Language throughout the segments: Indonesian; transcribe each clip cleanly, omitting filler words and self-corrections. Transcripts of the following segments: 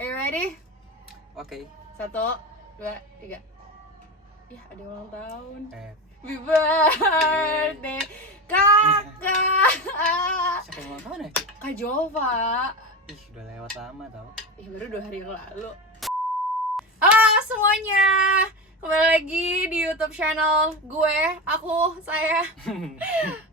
Are you ready? Oke. 1, 2, 3. Ya, ada ulang tahun. Happy birthday, kakak. Siapa yang ulang tahun ya? Kak Jova. Ih, udah lewat lama tau. Ih, baru 2 hari yang lalu. Halo semuanya, kembali lagi di YouTube channel gue, saya.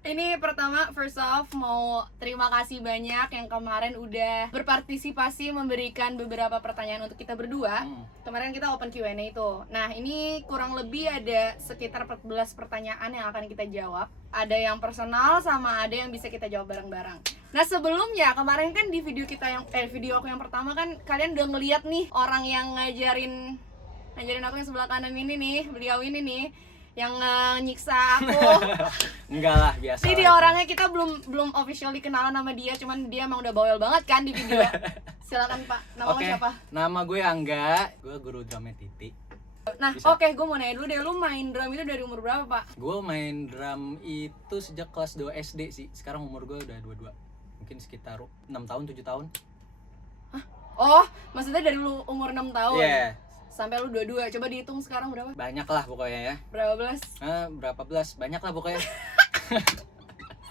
Ini pertama, first off, mau terima kasih banyak yang kemarin udah berpartisipasi memberikan beberapa pertanyaan untuk kita berdua. Kemarin kita open Q&A itu. Nah, ini kurang lebih ada sekitar 14 pertanyaan yang akan kita jawab. Ada yang personal sama ada yang bisa kita jawab bareng-bareng. Nah, sebelumnya kemarin kan di video aku yang pertama kan kalian udah ngeliat nih orang yang ngajarin aku yang sebelah kanan ini nih, beliau ini nih yang nyiksa aku. Enggak lah, biasa. Jadi orangnya kita belum officially kenalan sama dia, cuman dia emang udah bawel banget kan di video. Silakan Pak, nama siapa? Nama gue Angga, gue guru drumnya Titi. Nah, oke, gue mau nanya dulu deh, lu main drum itu dari umur berapa, Pak? Gue main drum itu sejak kelas 2 SD sih. Sekarang umur gue udah 22. Mungkin sekitar 6 tahun, 7 tahun. Hah? Oh, maksudnya dari lu umur 6 tahun? Iya. Yeah. Sampai lu 22, coba dihitung sekarang berapa? Banyak lah pokoknya ya. Berapa belas? Berapa belas? Banyak lah pokoknya.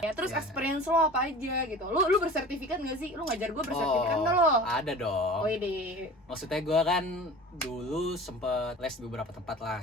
Ya, terus experience lo apa aja gitu? Lu bersertifikat nggak sih? Lu ngajar gue bersertifikat nggak lo? Ada dong. Oh ide. Maksudnya gue kan dulu sempet les di beberapa tempat lah.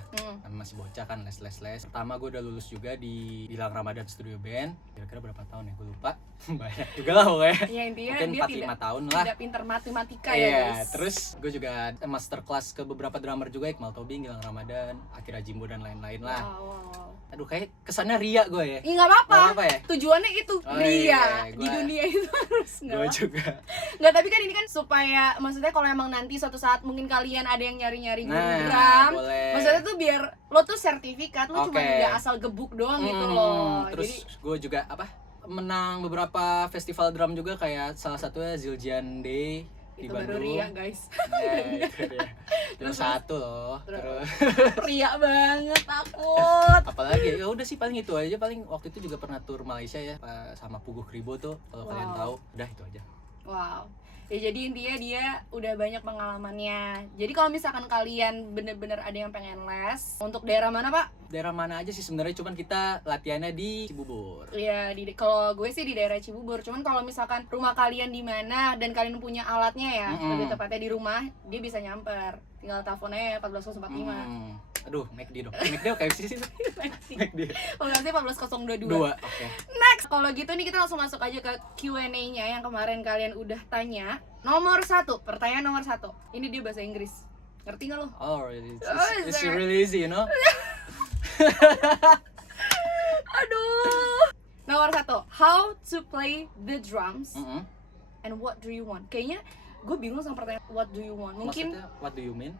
Masih bocah kan les. Pertama gue udah lulus juga di Gilang Ramadan Studio Band. Kira-kira berapa tahun ya? Gue lupa. Banyak juga lah pokoknya. Ya intinya mungkin dia 4-5 tahun lah. Tidak pintar matematika ya guys. Iya, terus gue juga masterclass ke beberapa drummer juga, Iqmal Tobing, Gilang Ramadan, Akira Jimbo dan lain-lain lah. Wow. Aduh, kayak kesannya ria gue ya. Iya, nggak apa-apa Ya? Tujuannya itu ria. Iya, di dunia itu harus gue juga. Nggak, tapi kan ini kan supaya, maksudnya kalau emang nanti suatu saat mungkin kalian ada yang nyari-nyari guru drum, maksudnya tuh biar lo tuh sertifikat, lo cuma nggak asal gebuk doang gitu loh. Terus gue juga menang beberapa festival drum juga, kayak salah satunya Zildjian Day di itu Bandung. baru ria guys. Terus satu loh. Terus ria banget, takut. Apalagi ya udah sih paling itu aja. Paling waktu itu juga pernah tur Malaysia ya sama Puguh Kribo tuh, kalau kalian tahu. Udah itu aja. Wow. Ya jadi intinya dia udah banyak pengalamannya. Jadi kalau misalkan kalian bener-bener ada yang pengen les, untuk daerah mana Pak? Daerah mana aja sih sebenarnya, cuman kita latihannya di Cibubur. Iya, kalau gue sih di daerah Cibubur. Cuman kalau misalkan rumah kalian di mana dan kalian punya alatnya ya, lebih tepatnya di rumah, dia bisa nyamper. Tinggal teleponnya 14045. Aduh, McD dong. McD oke sih. McD. Oh, nanti 14022. Oke. Next, kalau gitu nih kita langsung masuk aja ke Q&A-nya yang kemarin kalian udah tanya. Nomor 1, pertanyaan nomor 1. Ini dia bahasa Inggris. Ngerti nggak lo? Oh, really? It's really easy, you know? Aduh. Nomor 1, how to play the drums and what do you want? Kayaknya gue bingung sama pertanyaan what do you want. Mungkin maksudnya what do you mean?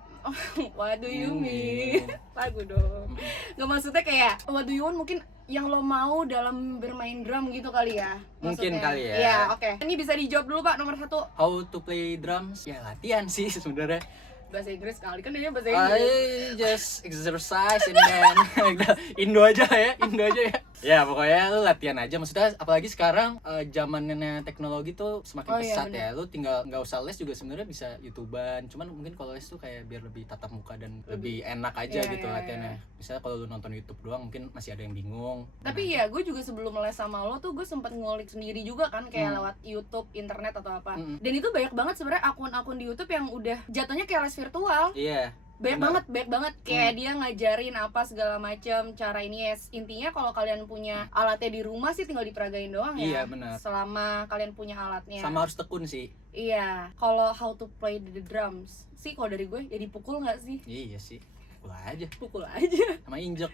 What do you mean? Lagu dong. Gak, maksudnya kayak what do you want mungkin yang lo mau dalam bermain drum gitu kali ya. Mungkin kali ya. Iya, oke. Ini bisa dijawab dulu Pak, nomor 1. How to play drums? Ya latihan sih sebenarnya. Bahasa Inggris kali kan, dia bahasa Inggris. I just exercise and then Indo aja ya. Ya pokoknya lu latihan aja. Maksudnya apalagi sekarang zamannya teknologi tuh semakin pesat ya. Lu tinggal nggak usah les juga sebenarnya bisa YouTubean. Cuman mungkin kalau les tuh kayak biar lebih tatap muka dan lebih enak aja gitu latihannya. Misalnya kalau lu nonton YouTube doang mungkin masih ada yang bingung. Tapi ya gue juga sebelum les sama lo tuh gue sempet ngulik sendiri juga kan, kayak lewat YouTube, internet atau apa. Dan itu banyak banget sebenarnya akun-akun di YouTube yang udah jatuhnya kayak les virtual. Iya. Banyak banget kayak dia ngajarin apa segala macam cara ini ya. Intinya kalau kalian punya alatnya di rumah sih tinggal diperagain doang ya. Iya, benar. Selama kalian punya alatnya. Sama harus tekun sih. Iya. Kalau how to play the drums sih kalau dari gue ya dipukul nggak sih? Iya sih. Pukul aja. Sama injek.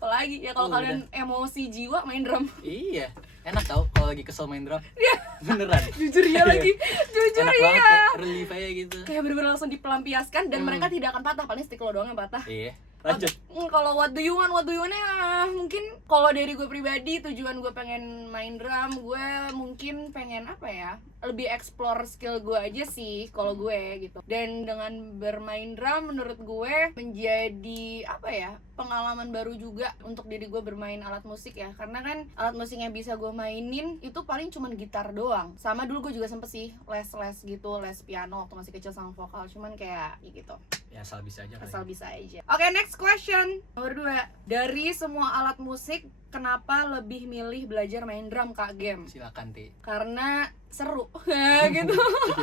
Apalagi ya kalau kalian emosi jiwa main drum. Iya. Enak tau kalau lagi kesel main drum. Beneran. Jujur ya lagi. Jujur enak ya. Banget, kayak relief aja gitu. Kayak bener-bener langsung dipelampiaskan dan mereka tidak akan patah, paling stick lo doang yang patah. Iya. Lanjut. Kalau what do you want ya, mungkin kalau dari gue pribadi tujuan gue pengen main drum, gue mungkin pengen apa ya? lebih explore skill gue aja sih kalau gue gitu. Dan dengan bermain drum menurut gue menjadi apa ya, pengalaman baru juga untuk diri gue bermain alat musik ya. Karena kan alat musik yang bisa gue mainin itu paling cuman gitar doang. Sama dulu gue juga sempet sih les gitu, les piano waktu masih kecil sama vokal, cuman kayak gitu Ya asal bisa aja. asal bisa aja. Oke, next question nomor 2. Dari semua alat musik, kenapa lebih milih belajar main drum Kak Game? Silakan Ti. Karena seru gitu.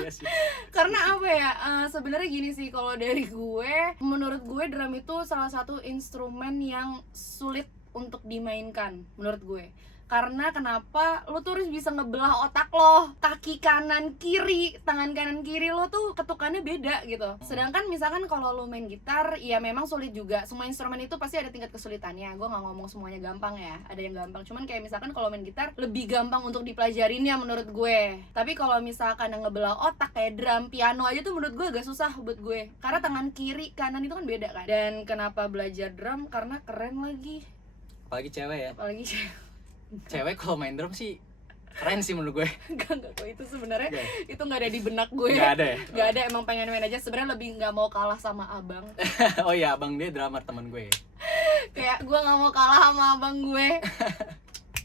Iya sih. Karena apa ya, sebenarnya gini sih, kalau dari gue, menurut gue drum itu salah satu instrumen yang sulit untuk dimainkan menurut gue. Karena kenapa? Lo tuh harus bisa ngebelah otak lo, kaki kanan kiri, tangan kanan kiri lo tuh ketukannya beda gitu. Sedangkan misalkan kalau lo main gitar, ya memang sulit juga. Semua instrumen itu pasti ada tingkat kesulitannya. Gue nggak ngomong semuanya gampang ya, ada yang gampang. Cuman kayak misalkan kalau main gitar lebih gampang untuk dipelajarinnya menurut gue. Tapi kalau misalkan yang ngebelah otak kayak drum, piano aja tuh menurut gue agak susah buat gue. Karena tangan kiri kanan itu kan beda kan. Dan kenapa belajar drum? Karena keren lagi. Apalagi cewek ya. Apalagi Cewek kalau main drum sih keren sih menurut gue. Enggak kok, itu sebenarnya itu nggak ada di benak gue. Nggak ada ya? Nggak ada, emang pengen main aja. Sebenarnya lebih nggak mau kalah sama abang. Oh iya, abang dia drummer teman gue. Kayak gue nggak mau kalah sama abang gue.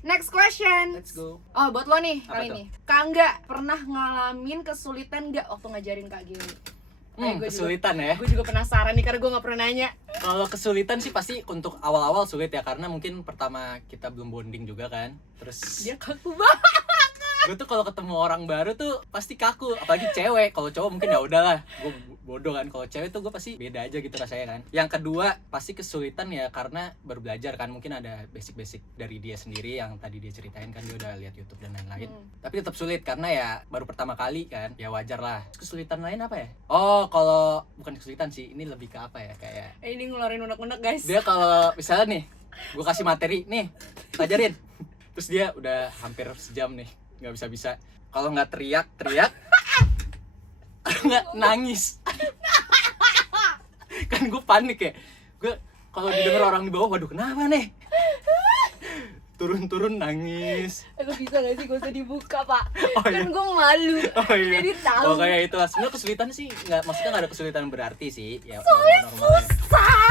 Next question. Let's go. Oh, buat lo nih Apa kali tuh? ini. Kak Angga pernah ngalamin kesulitan nggak waktu ngajarin Kak Gili? Kesulitan ya. Gue juga penasaran nih karena gue nggak pernah nanya. Kalau kesulitan sih pasti untuk awal-awal sulit ya, karena mungkin pertama kita belum bonding juga kan. Terus Dia kaku banget. gue tuh kalau ketemu orang baru tuh pasti kaku, apalagi cewek. Kalau cowok mungkin ya udahlah, gue bodoh kan. Kalau cewek tuh gue pasti beda aja gitu rasanya kan. Yang kedua pasti kesulitan ya karena baru belajar kan, mungkin ada basic-basic dari dia sendiri yang tadi dia ceritain kan, dia udah lihat YouTube dan lain-lain. Tapi tetap sulit karena ya baru pertama kali kan, ya wajar lah. Kesulitan lain apa ya? Oh, kalau bukan kesulitan sih, ini lebih ke apa ya, kayak Ini ngeluarin unek-unek guys. dia kalau misalnya nih gue kasih materi nih, pelajarin, terus dia udah hampir sejam nih nggak bisa, kalau nggak teriak kalau nggak nangis kan gue panik ya. Gue kalau didengar orang di bawah, waduh kenapa nih, turun nangis. Lo bisa gak sih gak usah dibuka pak? Oh, Kan iya. gue malu. Oh iya. Jadi tahu. Oh kayak itu lah. Sebenarnya kesulitan sih nggak, maksudnya nggak ada kesulitan berarti sih. Ya, Sulit, normal-normal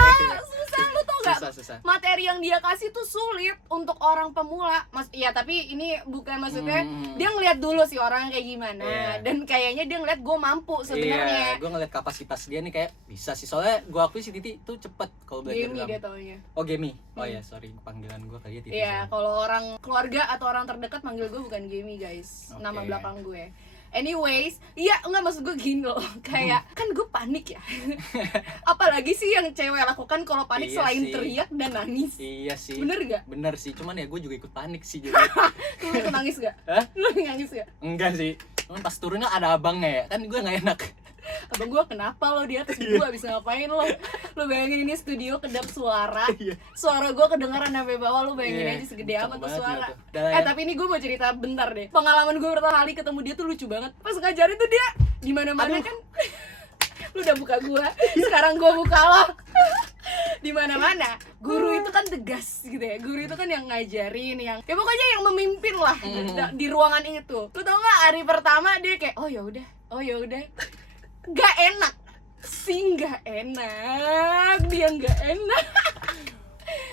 aja. susah lu tau gak? Susah. Materi yang dia kasih tuh sulit untuk orang pemula. Ya tapi ini bukan maksudnya dia ngeliat dulu sih orang kayak gimana. Iya. Dan kayaknya dia ngeliat gue mampu sebenarnya. Iya, gue ngeliat kapasitas dia nih kayak bisa sih. Soalnya gue akui si Titi tuh cepet kalau belajar Gemi drum. dia taunya. Oh Gemi. Oh ya sorry, panggilan gue kayak Titi. Iya, kalau orang keluarga atau orang terdekat manggil gue bukan Gemi guys. Oke. Nama belakang gue. Anyways, iya enggak, maksud gue gini loh. Kayak kan gue panik ya. Apalagi sih yang cewek lakukan kalau panik Iya selain sih. teriak dan nangis. Iya sih. Bener gak? Bener sih, cuman ya gue juga ikut panik sih jadi. Lu ikut nangis gak? Hah? Lu nangis gak? Enggak sih. Cuman pas turunnya ada abangnya ya, kan gue nggak enak. Abang gue kenapa lo di atas gue abis ngapain lo? Lo bayangin ini studio kedap suara. Iya. Suara gue kedengeran sampai bawah, lo bayangin Iya, aja segede kenceng amat tuh banget suara. gitu. Udah lah ya. Tapi ini gue mau cerita bentar deh. Pengalaman gue pertama kali ketemu dia tuh lucu banget. Pas ngajarin tuh dia di mana-mana kan. Lu udah buka gue, sekarang gue buka lo. Di mana-mana guru itu kan tegas gitu ya. Guru itu kan yang ngajarin, yang ya pokoknya yang memimpin lah di ruangan itu. Lu tau gak, hari pertama dia kayak oh ya udah gak enak sih, gak enak, dia gak enak.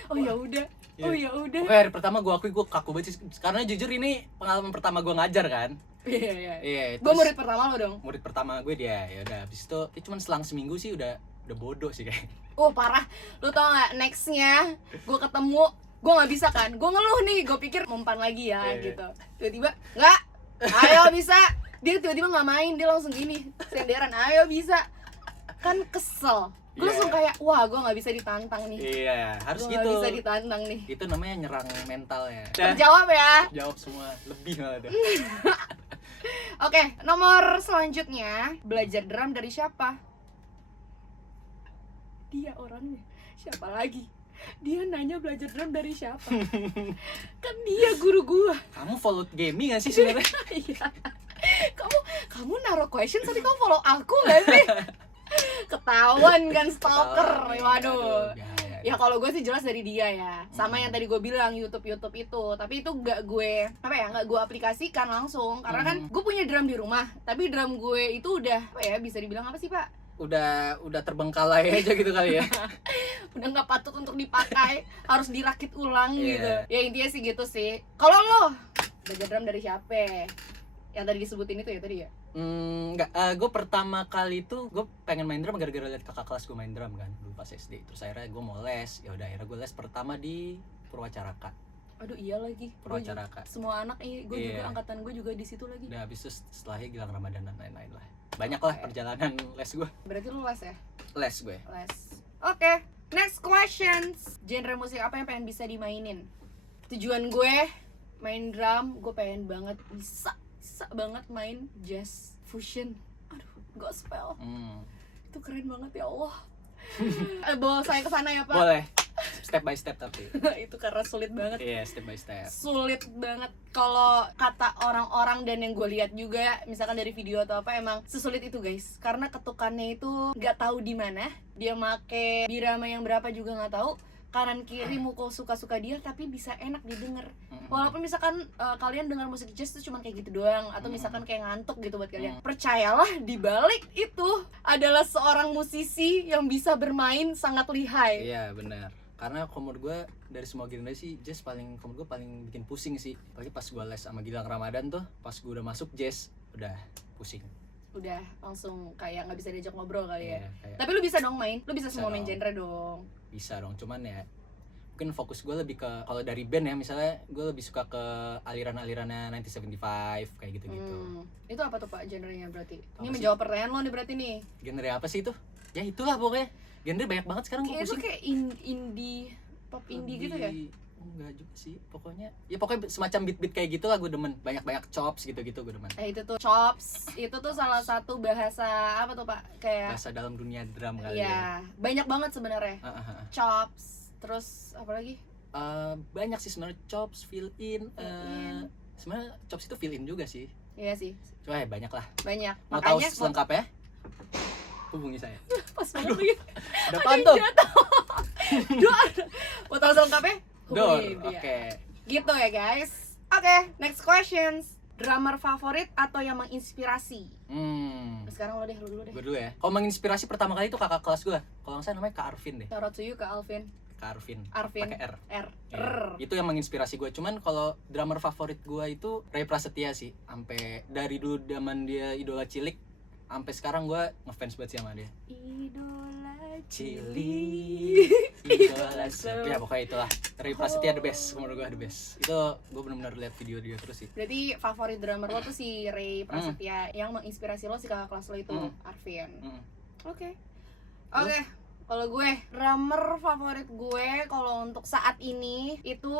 Oh ya udah. Oke, hari pertama gue akui gue kaku banget sih, karena jujur ini pengalaman pertama gue ngajar kan. Iya. Iya. Gue terus murid pertama lo dong. murid pertama gue dia. Ya udah, habis itu dia cuma selang seminggu sih udah bodoh sih kayak. Oh parah. Lu tau gak, nextnya gue ketemu, gue gak bisa kan, gue ngeluh nih, gue pikir mempan lagi ya gitu. Tiba-tiba nggak, ayo bisa. Dia tiba-tiba nggak main, dia langsung gini senderan, ayo bisa. Kan kesel. Gue langsung kayak wah gue nggak bisa ditantang nih. Iya, harus Gue gitu. nggak bisa ditantang nih. Itu namanya nyerang mental ya. Terjawab ya. Jawab semua, lebih malah deh. Oke, nomor selanjutnya, belajar drum dari siapa? Dia orangnya. Siapa lagi? Dia nanya belajar drum dari siapa? Kan dia guru gua. Kamu follow gaming gak sih sebenarnya? Iya. Kamu naruh question tapi kamu follow aku gak sih? Ketahuan kan stalker. Oh, iya. Waduh. Aduh, ya. Ya kalau gue sih jelas dari dia ya. Sama yang tadi gue bilang YouTube itu. Tapi itu gak gue gak gue aplikasikan langsung. Karena kan gue punya drum di rumah. Tapi drum gue itu udah bisa dibilang apa sih Pak? Udah terbengkalai aja gitu kali ya. Udah nggak patut untuk dipakai, harus dirakit ulang gitu. Ya intinya sih gitu sih. Kalau lo belajar drum dari siapa? Yang tadi disebutin itu ya tadi ya? Enggak, gue pertama kali itu gue pengen main drum gara-gara liat kakak kelas gue main drum kan dulu pas SD. Terus akhirnya gue mau les. Ya udah akhirnya gue les pertama di Purwacaraka. Aduh iya lagi. Purwacaraka. Semua anak gue juga angkatan gue juga di situ lagi. Udah habis itu setelahnya Gilang Ramadan dan lain-lain lah. Banyak lah perjalanan les gue. Berarti lu les ya? Les gue. Les. Oke. Next questions. Genre musik apa yang pengen bisa dimainin? Tujuan gue main drum, gue pengen banget bisa banget main jazz fusion. Aduh, gospel. Itu keren banget ya Allah. Bawa saya ke sana ya Pak. Boleh. Step by step tapi. Itu karena sulit banget. Iya, step by step. Sulit banget kalau kata orang-orang dan yang gue lihat juga, misalkan dari video atau apa, emang sesulit itu guys. Karena ketukannya itu nggak tahu di mana. Dia make birama yang berapa juga nggak tahu. Kanan kiri muka suka-suka dia tapi bisa enak didengar. Walaupun misalkan kalian dengar musik jazz tuh cuma kayak gitu doang atau misalkan kayak ngantuk gitu buat kalian. Percayalah di balik itu adalah seorang musisi yang bisa bermain sangat lihai. Iya, benar. Karena menurut gue dari semua genre sih jazz menurut gue paling bikin pusing sih. Apalagi pas gue les sama Gilang Ramadan tuh, pas gue udah masuk jazz udah pusing. Udah langsung kayak nggak bisa diajak ngobrol kali ya. Kayak... Tapi lu bisa dong main, lu bisa semua main genre dong. Bisa dong, cuman ya mungkin fokus gue lebih ke kalau dari band ya, misalnya gue lebih suka ke aliran-alirannya 1975 kayak gitu-gitu. Itu apa tuh Pak genrenya berarti? Ini menjawab pertanyaan lo nih berarti nih. Genre apa sih itu? Ya itulah pokoknya. Genre banyak banget sekarang gue pusing. Itu kayak indie, pop indie gitu ya? Enggak juga sih, pokoknya semacam beat-beat kayak gitu lah gue demen. Banyak chops gitu-gitu gue demen. Itu tuh chops, itu tuh salah satu bahasa apa tuh Pak? Kayak bahasa dalam dunia drum kali ya. Iya, banyak banget sebenarnya. Chops, terus apa lagi? Banyak sih sebenarnya, chops, fill in. Sebenarnya chops itu fill in juga sih. Iya sih. Coba banyak lah. Banyak. Mau tahu selengkapnya? Hubungi saya. Pas banget lagi. Udah pantau. Mau tahu selengkapnya? Oke. Gitu ya guys. Oke, next questions. Drummer favorit atau yang menginspirasi? Sekarang lo dulu deh. Gue dulu ya. Kalau menginspirasi pertama kali itu kakak kelas gue. Kalau nggak salah namanya Kak Arvin deh. Shout out to you Kak Alvin. Kak Arvin. Pakai R. R. Itu yang menginspirasi gue. Cuman kalau drummer favorit gue itu Ray Prasetya sih. Sampai dari dulu zaman dia idola cilik, sampai sekarang gue ngefans banget sama dia. Idola cilik, idola ya pokoknya itulah. Ray Prasetya the best, menurut gue the best. Itu gue benar-benar lihat video dia terus sih. Berarti favorit drummer lo tuh si Ray Prasetya. Yang menginspirasi lo si kakak kelas lo itu Arvin. Oke. Kalau gue drummer favorit gue kalau untuk saat ini itu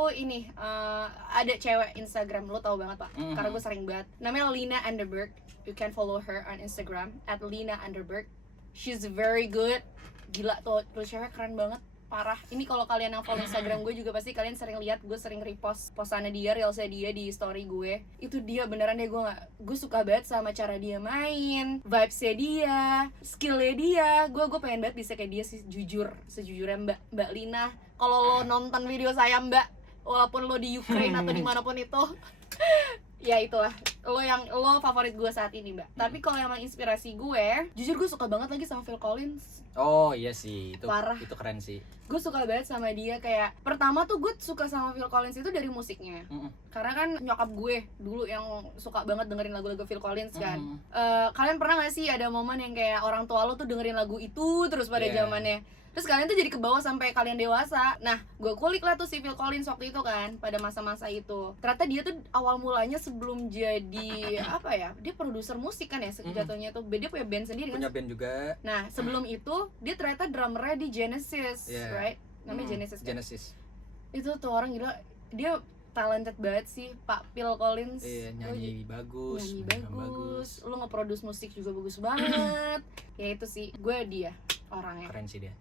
ada cewek Instagram, lo tau banget Pak, karena gue sering banget, namanya Lina Underberg. You can follow her on Instagram @Lina_Underberg. She's very good. Gila tuh cewek keren banget, parah. Ini kalau kalian yang follow Instagram gue juga pasti kalian sering lihat gue sering repost posannya dia, reelsnya dia di story gue. Itu dia beneran deh, gue suka banget sama cara dia main, vibesnya dia, skillnya dia. Gue pengen banget bisa kayak dia sih, sejujurnya Mbak Lina. Kalau lo nonton video saya Mbak, walaupun lo di Ukraine atau dimanapun itu, ya itulah lo favorit gue saat ini Mbak. Tapi kalau yang inspirasi gue, jujur gue suka banget lagi sama Phil Collins. Oh iya sih, itu parah. Itu keren sih. Gue suka banget sama dia. Kayak pertama tuh gue suka sama Phil Collins itu dari musiknya. Karena kan nyokap gue dulu yang suka banget dengerin lagu-lagu Phil Collins kan. Kalian pernah gak sih ada momen yang kayak orang tua lo tuh dengerin lagu itu terus pada zamannya, terus kalian tuh jadi kebawa sampai kalian dewasa. Nah, gue kulik lah tuh si Phil Collins waktu itu kan, pada masa-masa itu. Ternyata dia tuh awal mulanya sebelum jadi apa ya, dia produser musik kan ya jatuhnya tuh. Dia punya band sendiri kan. Punya band juga. Nah, sebelum itu dia ternyata drummernya di Genesis, right? Namanya Genesis. Genesis. Itu tuh orang gila, dia talented banget sih Pak Phil Collins. Iya, nyanyi bagus. Lu nge-produce musik juga bagus banget. Ya itu sih, gue dia orangnya. Keren sih dia.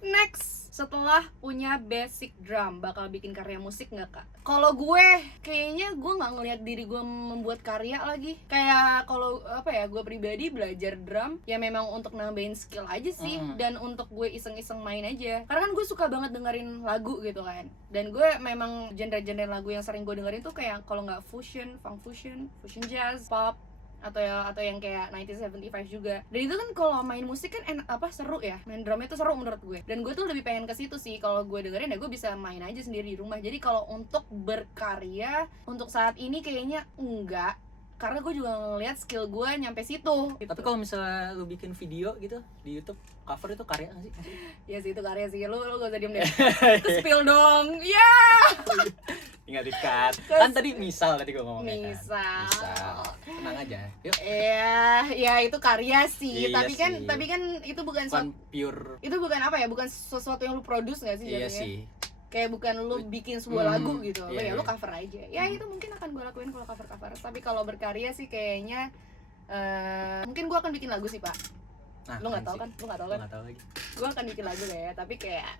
Next, setelah punya basic drum, bakal bikin karya musik nggak kak? Kalau gue, kayaknya gue nggak ngelihat diri gue membuat karya lagi. Kayak kalau apa ya, gue pribadi belajar drum ya memang untuk nambahin skill aja sih, dan untuk gue iseng-iseng main aja. Karena kan gue suka banget dengerin lagu gitu kan. Dan gue memang genre-genre lagu yang sering gue dengerin tuh kayak kalau nggak fusion, funk fusion, fusion jazz, pop, atau yang kayak 1975 juga. Dan itu kan kalau main musik kan seru ya, main drumnya tuh seru menurut gue. Dan gue tuh lebih pengen ke situ sih. Kalau gue dengerin ya gue bisa main aja sendiri di rumah. Jadi kalau untuk berkarya untuk saat ini kayaknya enggak, karena gue juga ngeliat skill gue nyampe situ gitu. Tapi kalau misalnya lu bikin video gitu di YouTube, cover itu karya nggak sih? Ya sih itu karya sih, lu gak usah diem deh. Spill dong, ya. Tinggal di-cut. Kan tadi misal tadi gue ngomongnya Misal. Tenang aja. Yuk. Ya itu karya sih. Iya Tapi kan itu bukan pure. itu bukan apa ya, bukan sesuatu yang lu produce nggak sih Iya jadinya? sih. Kayak bukan lu bikin sebuah lagu gitu. Iya, Lu iya. cover aja. Ya itu mungkin akan gue lakuin kalau cover. Tapi kalau berkarya sih kayaknya mungkin gue akan bikin lagu sih pak. Nah, Lu nggak tahu kan? Gua nggak tahu lagi. Gue akan bikin lagu ya, tapi kayak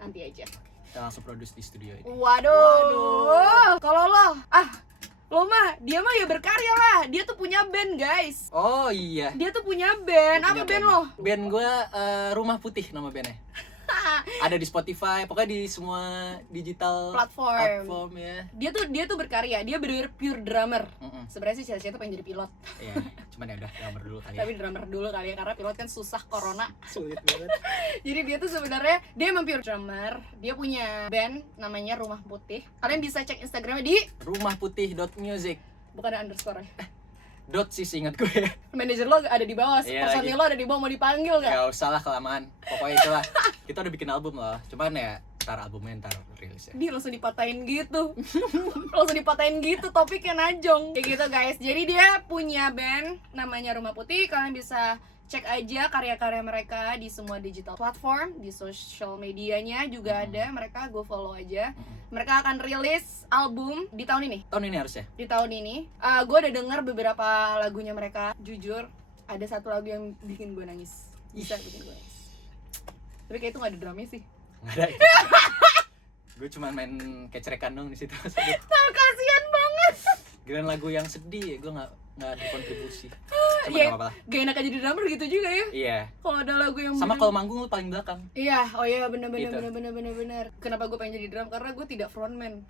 nanti aja. Kita langsung produce di studio ini. Waduh. Kalau lo mah, dia mah ya berkarya lah. Dia tuh punya band guys. Oh iya. Dia tuh punya band. Apa band lo? Band gue Rumah Putih nama bandnya. Ada di Spotify, pokoknya di semua digital platform ya. Dia tuh berkarya. Dia bener pure drummer. Sebenarnya sih cita-cita pengen jadi pilot. Iya, cuman ya udah drummer dulu kali ya. Tapi drummer dulu kali ya, karena pilot kan susah, corona. Sulit banget. Jadi dia tuh sebenarnya dia emang pure drummer. Dia punya band namanya Rumah Putih. Kalian bisa cek Instagramnya di rumahputih.music. bukan ada underscore ya. Dot sih ingat gue. Manajer lo ada di bawah, Iya, personil lo ada di bawah, mau dipanggil nggak? Gak usah lah kelamaan. Pokoknya itulah. Kita udah bikin album loh. Cuman ya ntar albumnya ntar rilis ya. Dia langsung dipatahin gitu. Langsung dipatahin gitu topiknya najong. Kayak gitu guys. Jadi dia punya band namanya Rumah Putih. Kalian bisa cek aja karya-karya mereka di semua digital platform, di social medianya juga ada. Mereka go follow aja. Mereka akan rilis album di tahun ini. Tahun ini harusnya. Di tahun ini. Gue udah denger beberapa lagunya mereka. Jujur, ada satu lagu yang bikin gue nangis. Bisa bikin gue nangis. Tapi kayak itu gak ada drumnya sih. Nggak ada. Gue cuma main kecerekan dong di situ. Kasian banget. Giliran lagu yang sedih ya gue nggak berkontribusi. Cuma Iya, nggak apa-apa lah. gak enak aja di drummer gitu juga ya. Iya. Kalau ada lagu yang Sama bener- kalau manggung lu paling belakang. Iya, oh iya bener. Gitu. Kenapa gue pengen jadi drum? Karena gue tidak frontman.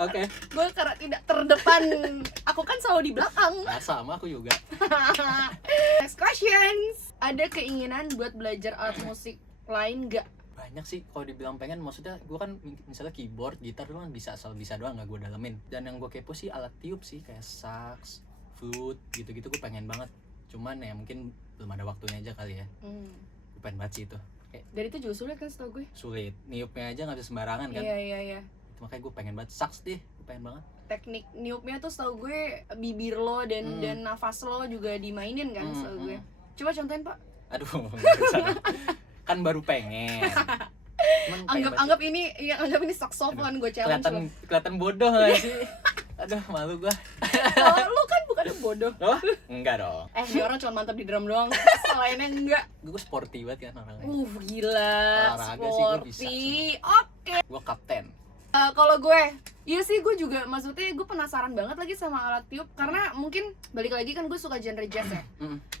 Oke. Gue karena tidak terdepan. Aku kan selalu di belakang. Nah, sama aku juga. Next questions. Ada keinginan buat belajar alat musik lain gak? Banyak sih kalau dibilang pengen, maksudnya gue kan misalnya keyboard, gitar doang bisa, asal bisa doang nggak gue dalemin. Dan yang gue kepo sih alat tiup sih, kayak sax, flute gitu-gitu gue pengen banget. Cuman ya mungkin belum ada waktunya aja kali ya. Gue pengen banget sih itu. Kayak Dan itu juga sulit kan setahu gue. sulit, niupnya aja nggak bisa sembarangan kan. Iya. Itu makanya gue pengen banget sax deh, gue pengen banget. Teknik niupnya tuh setahu gue bibir lo dan nafas lo juga dimainin kan setahu gue. Coba contohin pak. Aduh, nggak bisa dong. Kan baru pengen. Anggap ini saksofon, gue challenge lo. Kelihatan bodoh gak sih? Aduh, malu gua. Lu kan bukan bodoh. Oh, enggak dong. Ini orang cuma mantap di drum doang. Selainnya enggak. Gue sporty banget kan orangnya. Gila. Olahraga sih gua bisa. Oke. Gue kapten. Kalau gue, iya sih gue juga, maksudnya gue penasaran banget lagi sama alat tiup. Karena mungkin balik lagi kan gue suka genre jazz ya.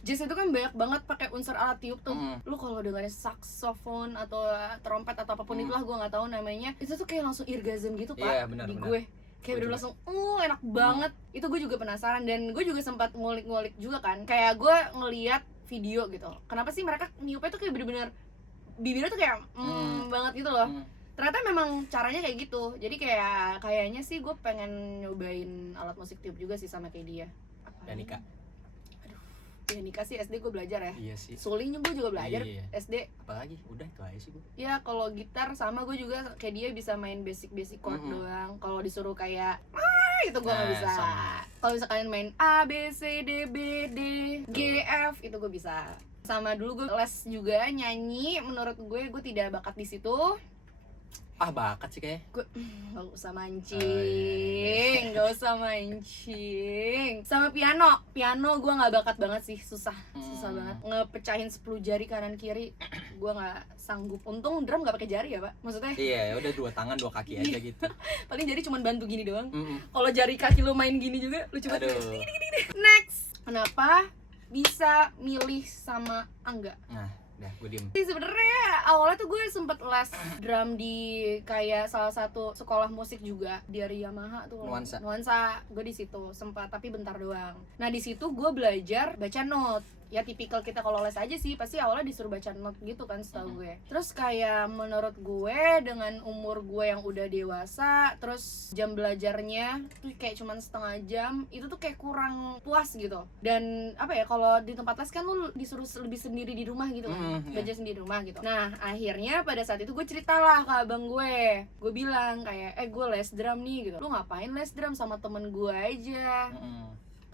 Jazz itu kan banyak banget pakai unsur alat tiup tuh. Lu kalau dengerin saksofon atau trompet atau apapun itulah, gue nggak tahu namanya, itu tuh kayak langsung orgasm gitu pak. Iya, benar, di benar. gue kayak bener langsung enak banget. Itu gue juga penasaran, dan gue juga sempat ngulik-ngulik juga kan. Kayak gue ngeliat video gitu, kenapa sih mereka niupnya tuh kayak bener-bener bibirnya tuh kayak banget gitu loh. Ternyata memang caranya kayak gitu. Jadi kayaknya sih gue pengen nyobain alat musik tiup juga sih sama kayak dia. Danika. Danika sih SD gue belajar ya. Iya sih. Suling gue juga belajar. Iya. SD. Apalagi udah itu aja sih gue. Ya kalau gitar sama gue juga kayak dia bisa main basic chord doang. Kalau disuruh kayak itu gue nggak bisa. Kalau bisa kalian main A B C D B D G F itu gue bisa. Sama dulu gue les juga nyanyi. Menurut gue tidak bakat di situ. bakat sih kayaknya. Gue nggak usah mancing, nggak usah mancing. Sama piano gue nggak bakat banget sih, susah banget. Ngepecahin 10 jari kanan kiri, gue nggak sanggup. Untung drum nggak pakai jari ya pak, maksudnya. Iya, udah 2 tangan 2 kaki aja gitu. Paling jari cuma bantu gini doang. Kalau jari kaki lu main gini juga lucu banget. Next, kenapa bisa milih sama Angga? Nah, udah gue diem. Sebenarnya awalnya tuh gue sempet les drum di kayak salah satu sekolah musik juga dari Yamaha tuh. Nuansa. Gue di situ sempat tapi bentar doang. Nah di situ gue belajar baca note. Ya tipikal kita kalau les aja sih pasti awalnya disuruh baca note gitu kan setahu gue. Terus kayak menurut gue dengan umur gue yang udah dewasa, terus jam belajarnya tuh kayak cuman setengah jam, itu tuh kayak kurang puas gitu. Dan apa ya, kalau di tempat les kan lu disuruh lebih sendiri di rumah gitu kan, belajar sendiri di rumah gitu. Nah akhirnya pada saat itu gue ceritalah ke abang gue bilang kayak gue les drum nih gitu. Lu ngapain les drum, sama temen gue aja.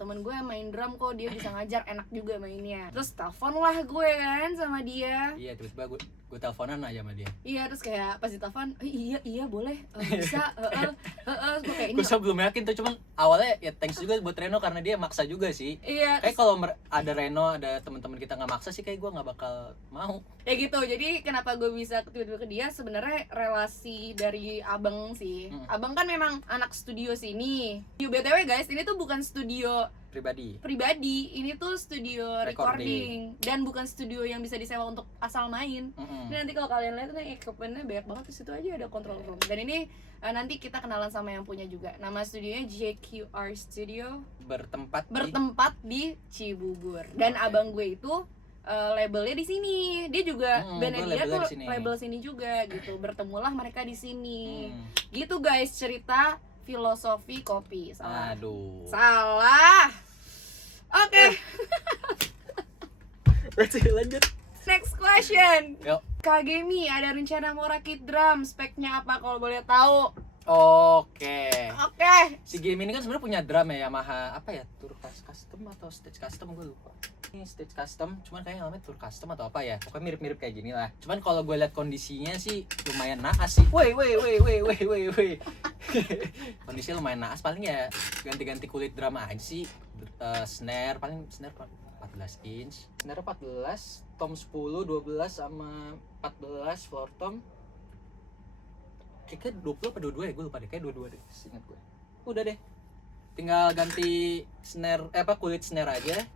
Temen gue main drum kok, dia bisa ngajar, enak juga mainnya. Terus telepon lah gue kan sama dia. Iya, tiba-tiba gue teleponan aja sama dia. Iya, terus kayak pas ditelepon, iya boleh, bisa, gue kayak ini. Gue belum yakin tuh, cuman awalnya ya thanks juga buat Reno karena dia maksa juga sih. Iya. Kayak kalau ada Reno, ada teman-teman kita nggak maksa sih, kayak gue nggak bakal mau. Ya gitu, jadi kenapa gue bisa tiba-tiba ke dia, sebenarnya relasi dari abang sih. Abang kan memang anak studio sini. BTW guys, ini tuh bukan studio pribadi, ini tuh studio recording dan bukan studio yang bisa disewa untuk asal main. Ini nanti kalau kalian lihat nih equipmentnya banyak banget, di situ aja ada control room. Dan ini nanti kita kenalan sama yang punya juga. Nama studionya JQR Studio, bertempat di Cibubur. Dan abang gue itu labelnya di sini. Dia juga bandnya dia tuh label sini juga gitu. Bertemulah mereka di sini. Gitu guys cerita filosofi kopi. Salah. Oke. Lanjut. Next question. Yuk. Kagemi ada rencana mau rakit drum, speknya apa kalau boleh tahu? Oke. Si Game ini kan sebenarnya punya drum ya, Yamaha apa ya? Tour Custom atau Stage Custom, gue lupa. Ini Stage Custom, cuman kayaknya namanya Tour Custom atau apa ya. Pokoknya mirip-mirip kayak gini lah. Cuman kalau gue lihat kondisinya sih lumayan naas sih. Woi. Kondisinya lumayan naas, paling ya ganti-ganti kulit drum aja sih. Snare 14 inch. Snare 14, tom 10, 12 sama 14 floor tom. Kayaknya 20 apa 22 ya, gue lupa deh, kayak 22 deh, ingat gue. Udah deh, tinggal ganti snare, kulit snare aja,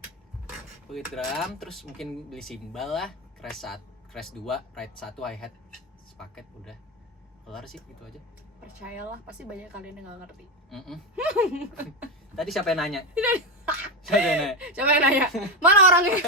kulit drum, terus mungkin beli cymbal lah, crash 2, ride 1, hi-hat sepaket, udah kelar sih, gitu aja. Percayalah, pasti banyak kalian yang gak ngerti. Tadi siapa yang nanya? Siapa yang nanya? Mana orangnya?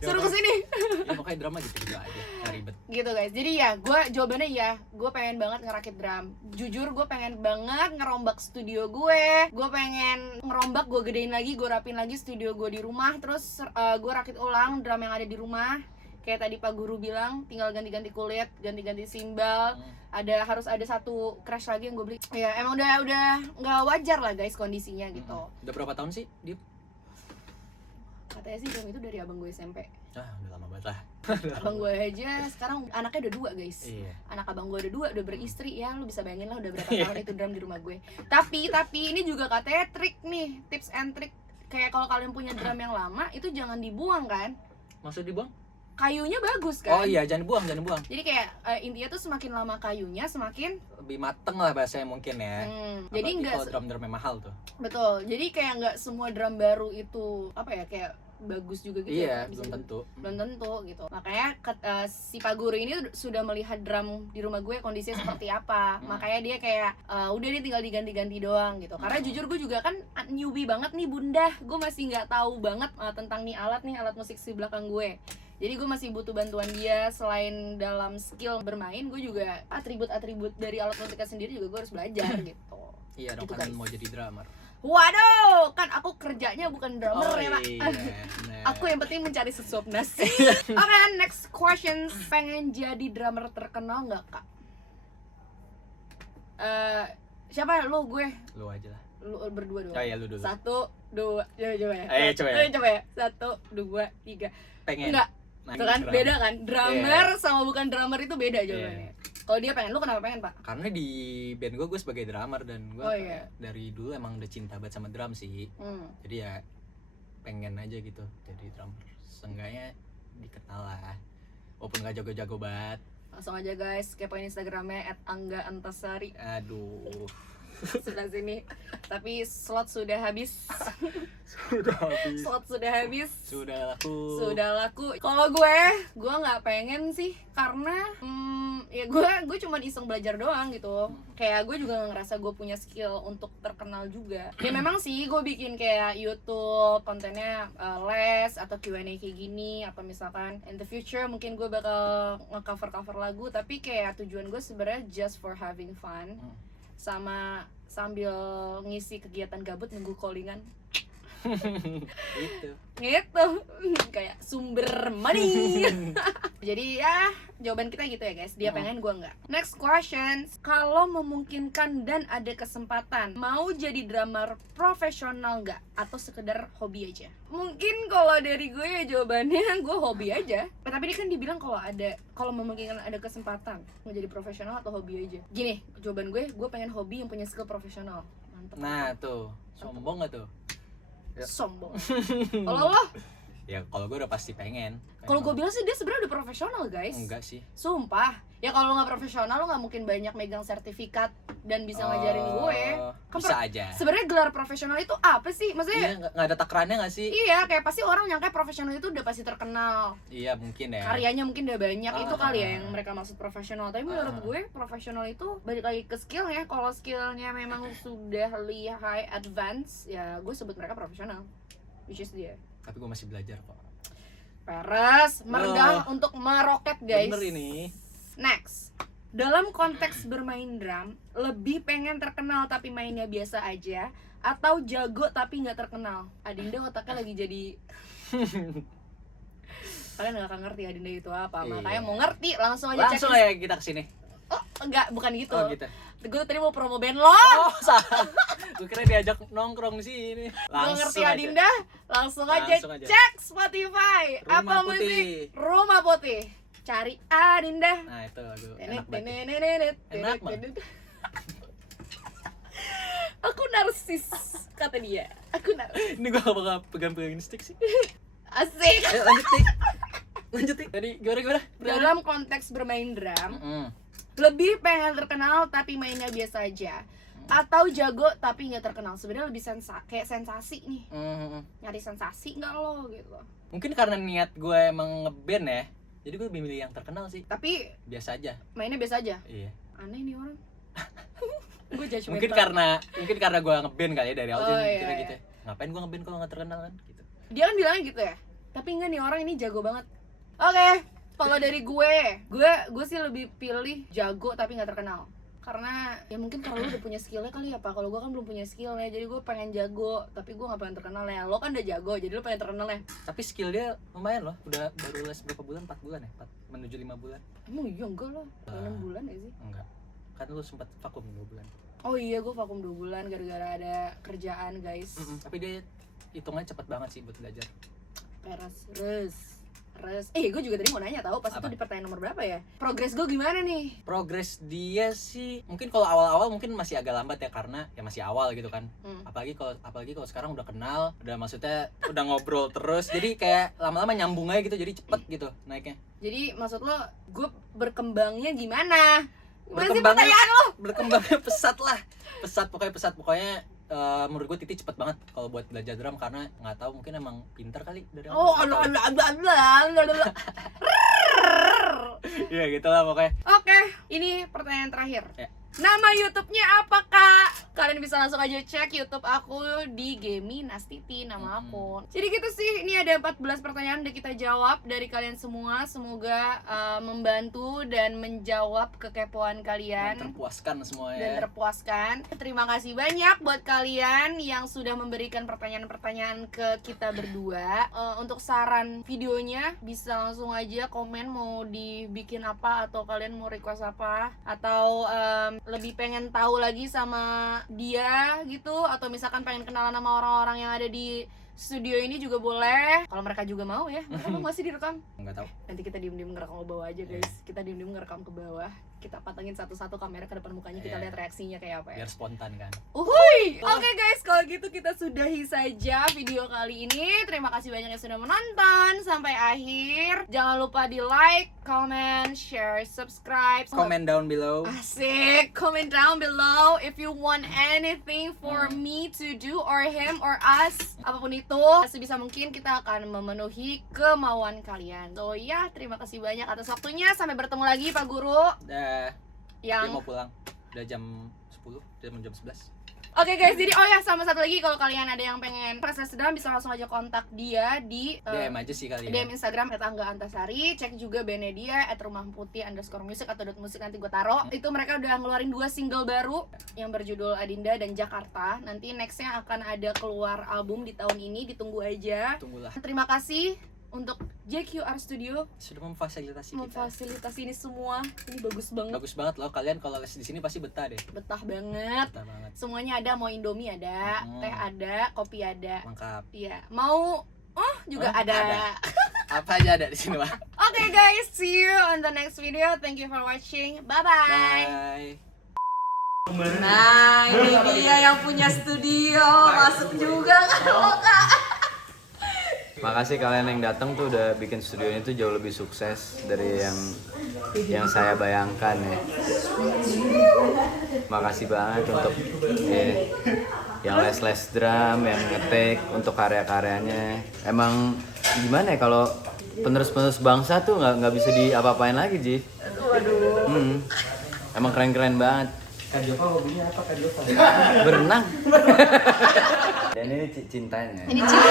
Suruh kesini. Ya pokoknya drama gitu aja, gak ribet. Gitu guys, jadi ya, jawabannya ya, gue pengen banget ngerakit drum. Jujur gue pengen banget ngerombak studio gue pengen ngerombak, gue gedein lagi, gue rapin lagi studio gue di rumah. Terus gue rakit ulang drum yang ada di rumah. Kayak tadi Pak Guru bilang, tinggal ganti-ganti kulit, ganti-ganti cymbal. Harus ada satu crash lagi yang gue beli. Ya emang udah nggak wajar lah guys kondisinya gitu. Udah berapa tahun sih dia? Katanya sih drum itu dari abang gue SMP. Udah lama banget lah. Abang gue aja sekarang anaknya udah 2 guys. Iya. Anak abang gue udah beristri ya, lu bisa bayangin lah udah berapa tahun itu drum di rumah gue. Tapi ini juga katanya trik nih, tips and trick. Kayak kalau kalian punya drum yang lama itu jangan dibuang kan? Maksud dibuang? Kayunya bagus kan? Oh iya, jangan buang. Jadi kayak intinya tuh semakin lama kayunya semakin lebih mateng lah bahasanya mungkin ya. Jadi enggak kalau drum mahal tuh. Betul. Jadi kayak enggak semua drum baru itu kayak bagus juga gitu. Iya, ya, belum tentu gitu. Makanya si Pak Guru ini sudah melihat drum di rumah gue kondisinya seperti apa. Makanya dia kayak udah nih tinggal diganti-ganti doang gitu. Karena jujur gue juga kan newbie banget nih bunda. Gue masih nggak tahu banget tentang alat musik di belakang gue. Jadi gue masih butuh bantuan dia. Selain dalam skill bermain, gue juga atribut-atribut dari alat musiknya sendiri juga gue harus belajar gitu. Iya dong, gitu, kan mau jadi drummer. Waduh, kan aku kerjanya bukan drummer ya Pak. Iya, aku yang penting mencari sesuap nasi. Oke, next question. Pengen jadi drummer terkenal nggak kak? Siapa? Lu, gue? Lu aja lah. Lu berdua doang. Oh iya, lu dulu. 1, 2, coba ya. Coba ya. 1, 2, 3. Pengen. Enggak. Itu kan beda kan? Drummer sama bukan drummer itu beda jawabannya. Kalau dia pengen, lu kenapa pengen, Pak? Karena di band gue sebagai drummer dan gue iya. dari dulu emang udah cinta banget sama drum sih. Jadi ya pengen aja gitu jadi drummer. Seenggaknya dikenal lah. Walaupun gak jago-jago banget. Langsung aja guys, kepoin Instagramnya @angga_antasari. Aduh. Sebelah sini. Tapi slot sudah habis. Sudah habis. Slot sudah habis. Sudah laku. Kalau gue nggak pengen sih karena ya gue cuma iseng belajar doang gitu. Kayak gue juga nggak ngerasa gue punya skill untuk terkenal juga. Ya memang sih gue bikin kayak YouTube kontennya les atau Q&A kayak gini, atau misalkan in the future mungkin gue bakal nge-cover lagu, tapi kayak tujuan gue sebenarnya just for having fun. Sama sambil ngisi kegiatan gabut nunggu callingan. gitu kayak sumber money. Jadi ya jawaban kita gitu ya guys, dia pengen, gua enggak. Next question, kalau memungkinkan dan ada kesempatan, mau jadi drummer profesional nggak atau sekedar hobi aja? Mungkin kalau dari gue ya jawabannya gue hobi aja. Tapi ini kan dibilang kalau memungkinkan ada kesempatan mau jadi profesional atau hobi aja. Gini jawaban gue pengen hobi yang punya skill profesional. Mantep. Nah tuh sombong gak tuh? Sombong. Kalau lo? Ya kalau gue udah pasti pengen. Kalau gue bilang sih dia sebenarnya udah profesional guys. Enggak sih. Sumpah. Ya kalau lo nggak profesional lo nggak mungkin banyak megang sertifikat dan bisa ngajarin gue. Kan bisa aja. Sebenarnya gelar profesional itu apa sih? Maksudnya? Iya nggak ada takarannya nggak sih? Iya kayak pasti orang nyangka profesional itu udah pasti terkenal. Iya mungkin ya. Karyanya mungkin udah banyak, itu kali ya yang mereka maksud profesional. Tapi menurut gue profesional itu balik lagi ke skillnya. Kalau skillnya memang sudah high advance, ya gue sebut mereka profesional. Which is dia. Tapi gue masih belajar kok. Peres, meregang untuk meroket guys. Bener ini. Next, dalam konteks bermain drum, lebih pengen terkenal tapi mainnya biasa aja, atau jago tapi nggak terkenal? Adinda otaknya lagi jadi kalian nggak akan ngerti Adinda itu apa, makanya mau ngerti langsung aja langsung aja kita kesini. Oh enggak, bukan gitu. Oh gitu. Gue tadi mau promo band lo. Oh salah. Gue kira diajak nongkrong di sini. Langsung ngerti Adinda, langsung aja cek Spotify. Rumah apa Putih. musik? Rumah Putih. Cari Adinda. Nah itu lagu Enak banget. Enak banget. Aku narsis, kata dia. Aku narsis. Ini gue gak bakal pegang-pegangin stick sih. Asik. Ayo lanjut tik. Tadi gimana? Dalam konteks bermain drum, lebih pengen terkenal tapi mainnya biasa aja, atau jago tapi nggak terkenal? Sebenarnya lebih kayak sensasi nih. Nyari sensasi nggak lo gitu? Mungkin karena niat gue emang ngeband ya, jadi gue lebih milih yang terkenal sih. Tapi biasa aja. Mainnya biasa aja. Iya. Aneh nih orang. Gue judgmental. Mungkin karena gue ngeband kali ya dari awal iya. gitu. Ngapain gue ngeband kalau nggak terkenal kan? Gitu. Dia kan bilangnya gitu ya. Tapi enggak nih, orang ini jago banget. Oke, kalau dari gue sih lebih pilih jago tapi nggak terkenal. Karena ya mungkin kalau lu udah punya skillnya kali ya Pak. Kalau gue kan belum punya skillnya, jadi gue pengen jago tapi gue nggak pengen terkenal ya. Lo kan udah jago, jadi lo pengen terkenal ya. Tapi skill dia lumayan loh. Udah baru les berapa bulan? 4 bulan ya? 4 menuju 5 bulan. Emang iya enggak lah, 6 bulan ya sih? Enggak. Kan lu sempat vakum 2 bulan. Oh iya, gue vakum 2 bulan gara-gara ada kerjaan guys. Tapi dia hitungannya cepet banget sih buat belajar. Res. Gue juga tadi mau nanya tahu pas itu di pertanyaan nomor berapa ya? Progres gue gimana nih? Progres dia sih mungkin kalau awal-awal mungkin masih agak lambat ya, karena ya masih awal gitu kan. Apalagi kalau sekarang udah kenal, udah maksudnya udah ngobrol terus. Jadi kayak lama-lama nyambung aja gitu, jadi cepet gitu naiknya. Jadi maksud lo gue berkembangnya gimana? Masih pertanyaan lo? Berkembangnya pesat. Pokoknya menurut gue Titi cepet banget kalau buat belajar drum, karena nggak tahu mungkin emang pintar kali dari awal. Iya gitu lah pokoknya. Oke, ini pertanyaan terakhir. Ya. Nama YouTube-nya apa Kak? Kalian bisa langsung aja cek YouTube aku di Gemi Nastiti, nama aku. Jadi gitu sih, ini ada 14 pertanyaan udah kita jawab dari kalian semua. Semoga membantu dan menjawab kekepoan kalian. Dan terpuaskan semua ya. Dan terpuaskan. Terima kasih banyak buat kalian yang sudah memberikan pertanyaan-pertanyaan ke kita berdua. Untuk saran videonya bisa langsung aja komen mau dibikin apa, atau kalian mau request apa, atau lebih pengen tahu lagi sama dia gitu, atau misalkan pengen kenalan sama orang-orang yang ada di studio ini juga boleh. Kalau mereka juga mau ya. Mereka mau masih direkam? Nggak tahu. Nanti kita diem-diem ngerekam ke bawah aja guys. Kita diem-diem ngerekam ke bawah. kita patengin satu-satu kamera ke depan mukanya, kita Iya. lihat reaksinya kayak apa ya. Biar spontan kan. Uhuy. Oke guys, kalau gitu kita sudahi saja video kali ini. Terima kasih banyak yang sudah menonton sampai akhir. Jangan lupa di like, comment, share, subscribe. Comment down below. Asik, comment down below if you want anything for me to do or him or us. Apapun itu, sebisa mungkin kita akan memenuhi kemauan kalian. So ya, terima kasih banyak atas waktunya. Sampai bertemu lagi Pak Guru. Dah. Dia Yang mau pulang. Udah jam 10, jam 11. Oke guys, jadi oh ya sama satu lagi, kalau kalian ada yang pengen les drum bisa langsung aja kontak dia di DM aja sih kali ya. DM Instagram @angga_antasari, cek juga bandnya dia @rumahputih_music atau .music, nanti gue taro. Itu mereka udah ngeluarin 2 single baru yang berjudul Adinda dan Jakarta. Nanti nextnya akan ada keluar album di tahun ini, ditunggu aja. Tunggulah. Terima kasih untuk JQR Studio Sudah memfasilitasi kita. memfasilitasi ini semua. Ini bagus banget, Bagus banget loh, kalian kalau les di sini pasti betah deh. betah banget. Betah banget. Semuanya ada, mau Indomie ada, teh ada, kopi ada. Lengkap. Iya, mau juga Oh, ada. Apa aja ada di sini, Pak. Oke guys, see you on the next video. Thank you for watching. Bye bye. Bye. Nah, ini dia yang punya studio. Masuk juga kan lo, Kak? Makasih kalian yang datang tuh udah bikin studio ini tuh jauh lebih sukses dari yang saya bayangkan ya. Makasih banget untuk yang les drum, yang ngetik untuk karya-karyanya. Emang gimana ya kalau penerus-penerus bangsa tuh nggak bisa diapa-apain lagi, Ji. Waduh. Emang keren-keren banget. Kak Jova hobinya apa, Kak Jova? Berenang. Dan ini cintanya. Ini cinta.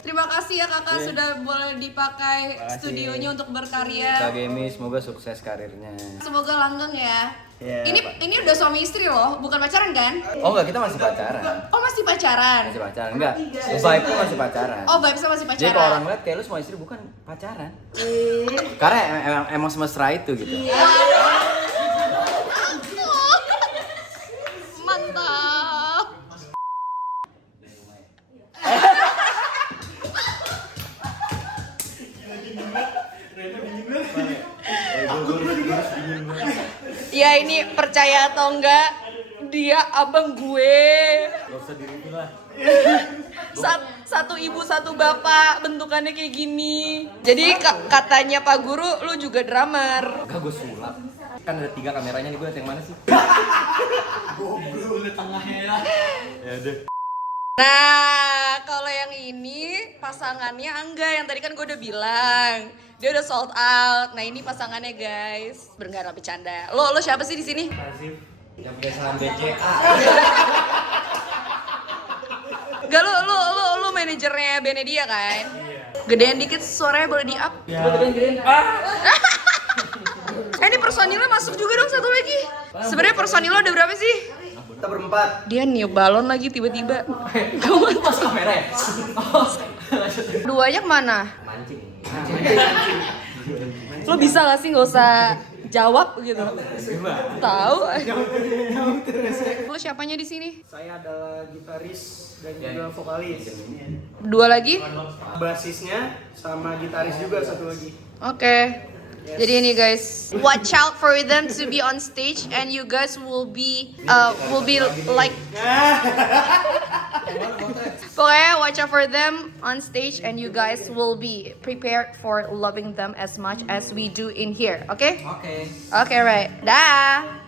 Terima kasih ya kakak sudah boleh dipakai Makasih. studionya untuk Kak berkarya. Gemi semoga sukses karirnya. Semoga langgeng ya. Iya, Ini udah suami istri loh, bukan pacaran kan? Oh enggak, kita masih pacaran. Oh masih pacaran. Masih pacaran. Enggak. Vibe-nya masih pacaran. Oh vibes masih Jadi kalau pacaran. orang lihat kayak lu semua istri bukan pacaran. Karena emang semesra itu gitu. Mantap. Ya ini percaya atau enggak, dia abang gue. Gak usah dirimu lah. Satu ibu satu bapak, bentukannya kayak gini. Jadi katanya Pak Guru, lu juga drummer. Enggak, gue sulap. Kan ada 3 kameranya nih, gue liat yang mana sih? Goblok, lu tengahnya ya. Ya udah. Nah, kalau yang ini pasangannya Angga, yang tadi kan gue udah bilang dia udah sold out. Nah ini pasangannya guys, berenggar bercanda. Lo siapa sih di sini? Yang punya saham BCA. Gak lu manajernya Benedia kan? Gedean dikit suaranya boleh di up. Ini personilnya masuk juga dong satu lagi. Sebenarnya personil lo ada berapa sih? Kita berempat. Dia niup balon lagi tiba-tiba. Mas kamera ya? Duanya kemana? Mancing. Lo bisa gak sih nggak usah jawab gitu? Tahu? Lo siapanya di sini? Saya adalah gitaris dan juga vokalis. Dua lagi? Basisnya sama gitaris juga satu lagi. Oke. Jadi ini guys, watch out for them to be on stage and you guys will be like pokoknya watch out for them on stage and you guys will be prepared for loving them as much as we do in here. Okay? Oke. Okay, right. Dah.